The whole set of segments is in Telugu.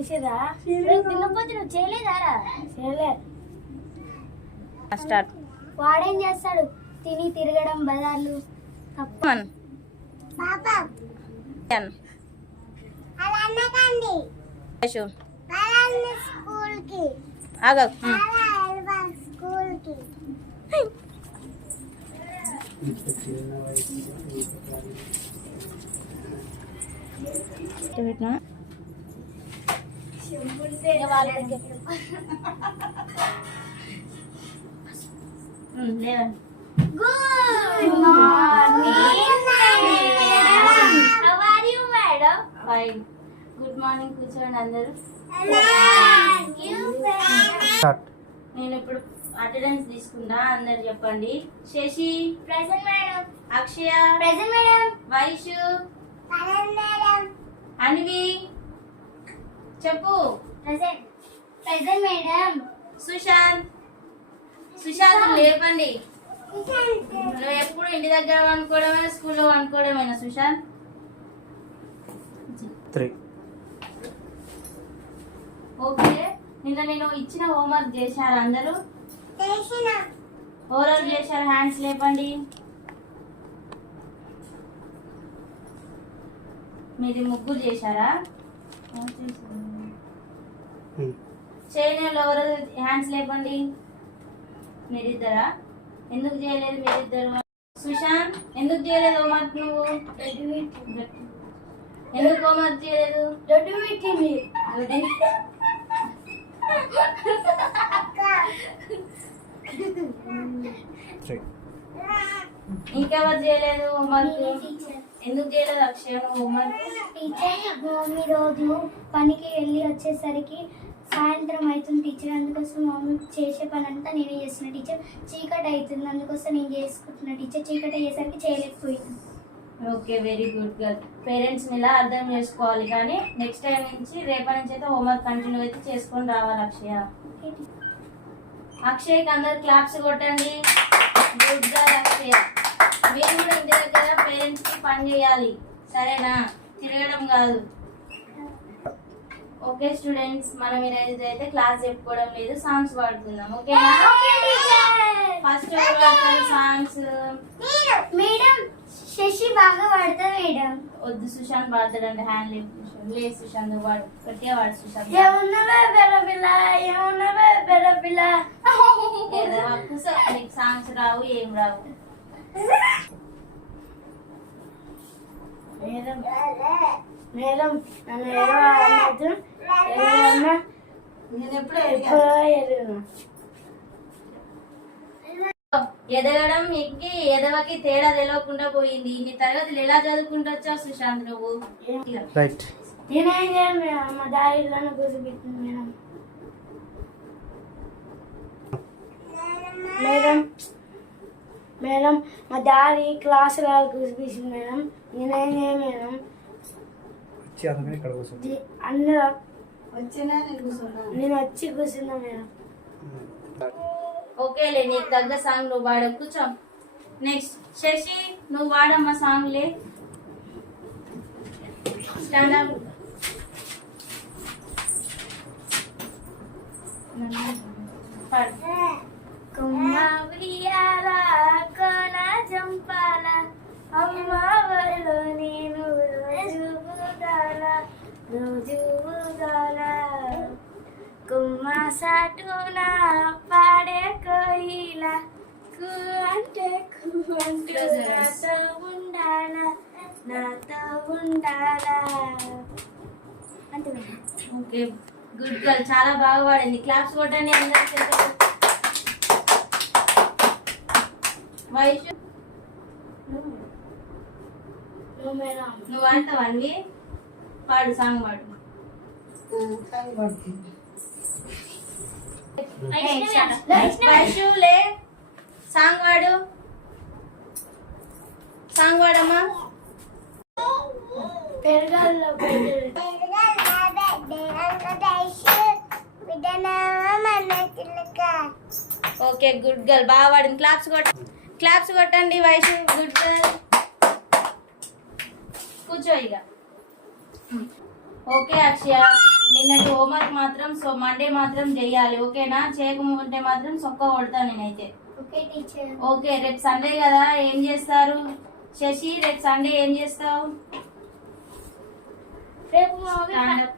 చూసిరా తిన్నపోతే నువ్వు చేయలేదారా? చేయలే. స్టార్ట్. వాడేం చేస్తాడు? తిని తిరగడం బజార్లు తప్ప. Good morning, madam. How are you, madam? Fine. Good morning, కూర్చోండి అందరూ. నేను ఇప్పుడు అటెండెన్స్ తీసుకున్నా, అందరు చెప్పండి. Shashi Present, madam. అక్షయ Present, madam. Vaishu Present, madam. Anvi చెప్పు. Present. Present, madam. సుశాంత్ లేపండి. నువ్వు ఎప్పుడు ఇంటి దగ్గర అనుకోవడమేనా స్కూల్లో అనుకోవడమేనా సుశాంత్? 3. ఓకే, నిన్న నేను ఇచ్చిన హోంవర్క్ చేశారు అందరూ? ఓవరాల్ చేశారు, హ్యాండ్స్ లేపండి. మీది ముగ్గురు చేశారా? చేయని వాళ్ళు ఎవరు హ్యాండ్స్ లేపండి. మీరిద్దరా? ఎందుకు చేయలేదు మీరిద్దరు? సుశాంత్ ఎందుకు చేయలేదు హోంవర్క్? నువ్వు ఎందుకు హోంవర్క్ చేయలేదు? ఇంకెవరు చేయలేదు హోంవర్క్? ఎందుకు చేయలేదు అక్షయ హోంవర్క్? టీచర్ మమ్మీ రోజు పనికి వెళ్ళి వచ్చేసరికి సాయంత్రం అవుతుంది టీచర్, అందుకోసం మమ్మీ చేసే పని అంతా నేనే చేస్తున్నా టీచర్. చీకటి అవుతుంది, అందుకోసం నేను చేసుకుంటున్నా టీచర్. చీకటి అయ్యేసరికి చేయలేకపోయింది. Okay, very good girl. Parents ఇలా అర్థం చేసుకోవాలి, కానీ నెక్స్ట్ టైం నుంచి రేపటి నుంచి అయితే హోంవర్క్ కంటిన్యూ అయితే చేసుకొని రావాలి అక్షయ. అక్షయ్కి అందరు క్లాప్స్ కొట్టండి. గుడ్ గర్ల్ అక్షయ. మీరు కూడా ఇంటి దగ్గర పేరెంట్స్ కి పని చేయాలి, సరేనా? తిరగడం కాదు. ఓకే స్టూడెంట్స్, మనం ఈరోజు అయితే క్లాస్ చెప్పుకోవడం లేదు, సాంగ్స్ పాడుకుందాం. ఓకేనా? ఫస్ట్ పాడతారు సాంగ్స్. మేడం శశి బాగా పాడతారు మేడం. వద్దు, సుశాంత్ పాడతాడంటే. హ్యాండ్ లేదు సుశాంత్, వాడు గట్టిగా వాడు సుశాంత్. నీకు సాంగ్స్ రావు, ఏం రావు. మేడం మేడం నన్ను నేను ఎప్పుడు ఎదగడం ఎక్కి ఎదవకి తేడా తెలియకుండా పోయింది. ఇన్ని తరగతులు ఎలా చదువుకుంటూ వచ్చావు సుశాంత్ నువ్వు? రైట్. నేనేం చేయాలి మేడం? మా దారిలోనే కూర్చోబెట్టింది మేడం. మేడం మేడం మా దారి క్లాసులో కూర్చోబెట్టింది మేడం. నేనేం చేయాలి మేడం? అందరూ నేను వచ్చి కూర్చున్నా మేడం. ఓకేలే, నీకు తగ్గ సాంగ్ నువ్వు పాడ. కూర్చో. నెక్స్ట్ శశి, నువ్వు వాడమ్మా సాంగ్. లే, స్టాండ్ అప్. పాడు. కొమ్మ ఉయ్యాల కోన జంపాల అమ్మ వరలో నేను రోజు ఊగాల కొమ్మ సాటున పాడే కోయిల కు అంటే నాతో ఉండాలా అంతే. ఓకే, గుడ్ గర్ల్, చాలా బాగా పాడింది. క్లాప్స్ కొట్టండి అందరూ. వైషు నువ్వు అంటావు అన్వి? పాడు, సాంగ్ పాడు. వైషు లే, సాంగ్ వాడు. సాంగ్ వాడమ్మా. ఓకే, గుడ్ గర్ల్, బాగా పాడింది. క్లాప్స్ కొట్టండి వైషు. Good girl. కూర్చో ఇక. ఓకే అక్షయ, నిన్నటి హోంవర్క్ మాత్రం మండే మాత్రం చెయ్యాలి, ఓకేనా? చేయకుంటే మాత్రం సొక్క కొడతా నేనైతే. Okay teacher. ఓకే, రేపు సండే కదా, ఏం చేస్తారు? శశి, రేపు సండే ఏం చేస్తావు? రేపు మా మమ్మీ Stand up.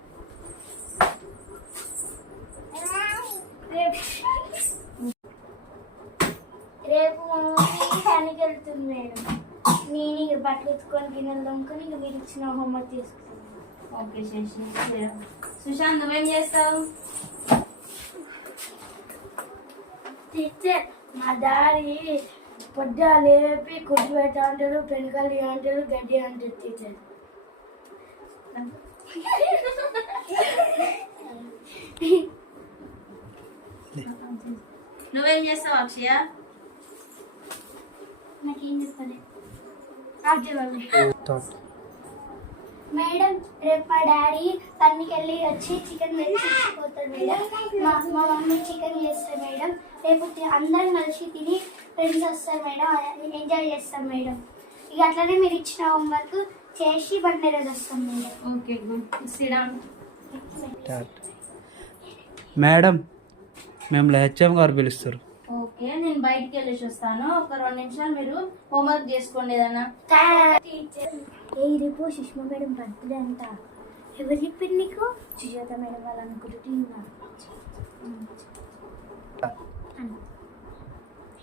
రేపు మా మమ్మీ పనికి వెళ్తుంది మేడం. నేను ఇక బట్టలు ఉతుకొని గిన్నెలు దొంగకొని ఇక మీరు ఇచ్చిన హోంవర్క్ చేసుకుంటాను. ఓకే శశి. సుశాంత్, నువ్వేం చేస్తావు? టీచర్, మా డాడీ పొద్దున లేపి కుట్టు పెట్ట అంటారు, పెనుకలి అంటారు, గడ్డి అంటారు టీచర్. నువ్వేం చేస్తావు అక్షయ? నాకేం చెప్పాలి మేడం? రేపు మా డాడీ పనికి వెళ్ళి వచ్చి చికెన్ తెచ్చిపోతాడు మేడం. మా మమ్మీ చికెన్ చేస్తారు మేడం. రేపు అందరం కలిసి తిని ఫ్రెండ్స్ వస్తారు మేడం, ఎంజాయ్ చేస్తాం మేడం. ఇక అట్లనే మీరు ఇచ్చిన హోంవర్క్ చేసి బండి రోజు వస్తాం madam. Okay, good. SIT down. Madam, మేము హెచ్ఎం గారు పిలుస్తారు. ఓకే, నేను బయటికి వెళ్ళేసి వస్తాను. ఒక 2 నిమిషాలు మీరు హోంవర్క్ చేసుకోండి ఏదన్నా. టీచర్, రేపు సుష్మా మేడం బర్త్డే అంట. ఎవరు చెప్పింది నీకు? సుజాత మేడం వాళ్ళు అనుకుంటున్నారు.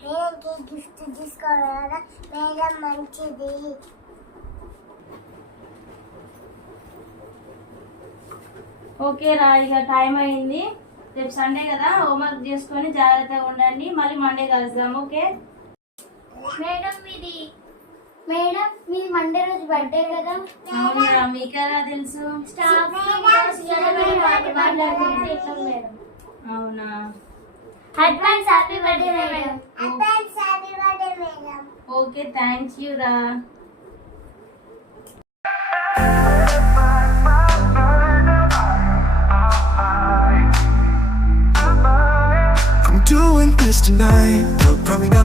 మేడంకి గిఫ్ట్ తీసుకోవాలా మేడం? మంచిది. ఓకే రా, ఇక టైం అయింది. రేపు సండే కదా, హోంవర్క్ చేసుకొని జాగ్రత్తగా ఉండండి. మళ్ళీ మండే కలుద్దాం, ఓకే? మేడం మీది మండే రోజు బర్త్డే కదా? అవునా, మీకెలా తెలుసు? మేడం అవునా, advance happy birthday madam. Advance happy birthday madam. Okay, thanks you రా. I'm doing this tonight. You're probably not